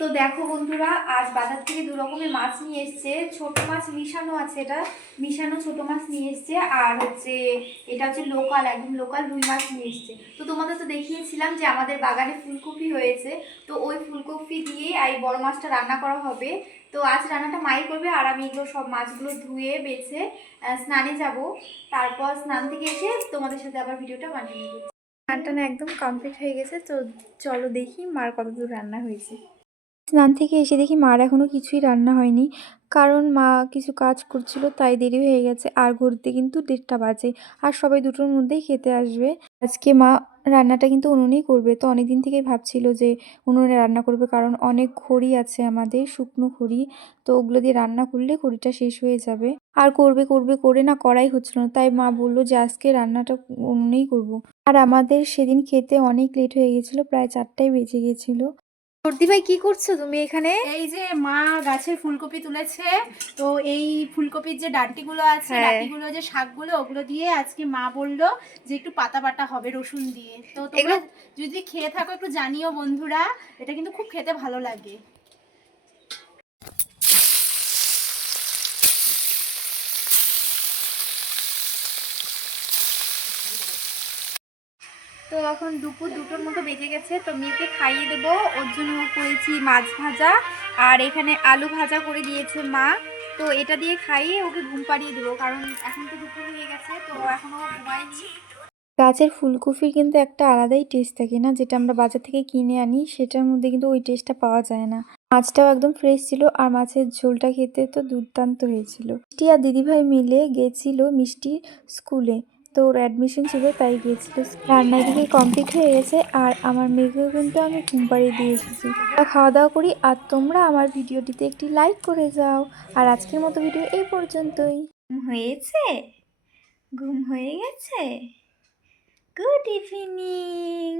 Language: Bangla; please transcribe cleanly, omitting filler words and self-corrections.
তো দেখো বন্ধুরা, আজ বাজার থেকে দু রকমের মাছ নিয়ে এসছে। ছোট মাছ মিশানো আছে, এটা মিশানো ছোট মাছ নিয়ে এসছে, আর হচ্ছে এটা হচ্ছে লোকাল, একদম লোকাল রুই মাছ নিয়ে এসছে। তো তোমাদের তো দেখিয়েছিলাম যে আমাদের বাগানে ফুলকপি হয়েছে, তো ওই ফুলকপি দিয়ে এই বড় মাছটা রান্না করা হবে। তো আজ রান্নাটা মাই করবে, আর আমি এগুলো সব মাছগুলো ধুয়ে বেছে স্নানে যাব। তারপর স্নান থেকে এসে তোমাদের সাথে আবার ভিডিওটা কন্টিনিউ করছি। রান্নাটা একদম কমপ্লিট হয়ে গেছে, তো চলো দেখি মার কতদূর রান্না হয়েছে। স্নান থেকে এসে দেখি মার এখনও কিছুই রান্না হয়নি, কারণ মা কিছু কাজ করছিল, তাই দেরি হয়ে গেছে। আর ঘুরতে কিন্তু 1:30 বাজে, আর সবাই 2টোর মধ্যেই খেতে আসবে। আজকে মা রান্নাটা কিন্তু উনুনেই করবে। তো অনেক দিন থেকেই ভাবছিল যে উনুনে রান্না করবে, কারণ অনেক খড়ি আছে আমাদের, শুকনো খড়ি। তো ওগুলো দিয়ে রান্না করলে খড়িটা শেষ হয়ে যাবে। আর করবে করবে করে না করাই হচ্ছিল না, তাই মা বললো যে আজকে রান্নাটা উনুনেই করব। আর আমাদের সেদিন খেতে অনেক লেট হয়ে গেছিলো, প্রায় 4টাই বেজে গেছিলো। সর্দি ভাই, কি করছো তুমি এখানে? এই যে মা গাছের ফুলকপি তুলেছে, তো এই ফুলকপির যে ডাঁটিগুলো আছে, ডাঁটিগুলো যে শাকগুলো, ওগুলো দিয়ে আজকে মা বললো যে একটু পাতা বাটা হবে রসুন দিয়ে। তো তোমরা যদি খেয়ে থাকো একটু জানিও বন্ধুরা, এটা কিন্তু খুব খেতে ভালো লাগে। তো এখন দুপুর 2টোর মতো বেজে গেছে, তো মেয়েকে খাইয়ে দেবো। ওর জন্য করেছি মাছ ভাজা, আর এখানে আলু ভাজা করে দিয়েছে মা। তো এটা দিয়ে খাইয়ে ওকে ঘুম পাড়িয়ে দেবো, কারণ এখন তো দুপুর হয়ে গেছে, তো এখনও ঘুমায়নি। গাছের ফুলকপির কিন্তু একটা আলাদাই টেস্ট থাকে না, যেটা আমরা বাজার থেকে কিনে আনি সেটার মধ্যে কিন্তু ওই টেস্টটা পাওয়া যায় না। মাছটাও একদম ফ্রেশ ছিল, আর মাছের ঝোলটা খেতে তো দুর্দান্ত হয়েছিল। মিষ্টি আর দিদিভাই মিলে গেছিল মিষ্টির স্কুলে, তো ওর অ্যাডমিশন ছিল, তাই গিয়েছিল। রান্না দিকে কমপ্লিট হয়ে গেছে, আর আমার মেয়েকেও কিন্তু আমি ঘুম পাড়িয়ে দিয়ে এসেছি। খাওয়া দাওয়া করি, আর তোমরা আমার ভিডিওটিতে একটি লাইক করে যাও। আর আজকের মতো ভিডিও এই পর্যন্তই। হয়েছে, ঘুম হয়ে গেছে। Good evening.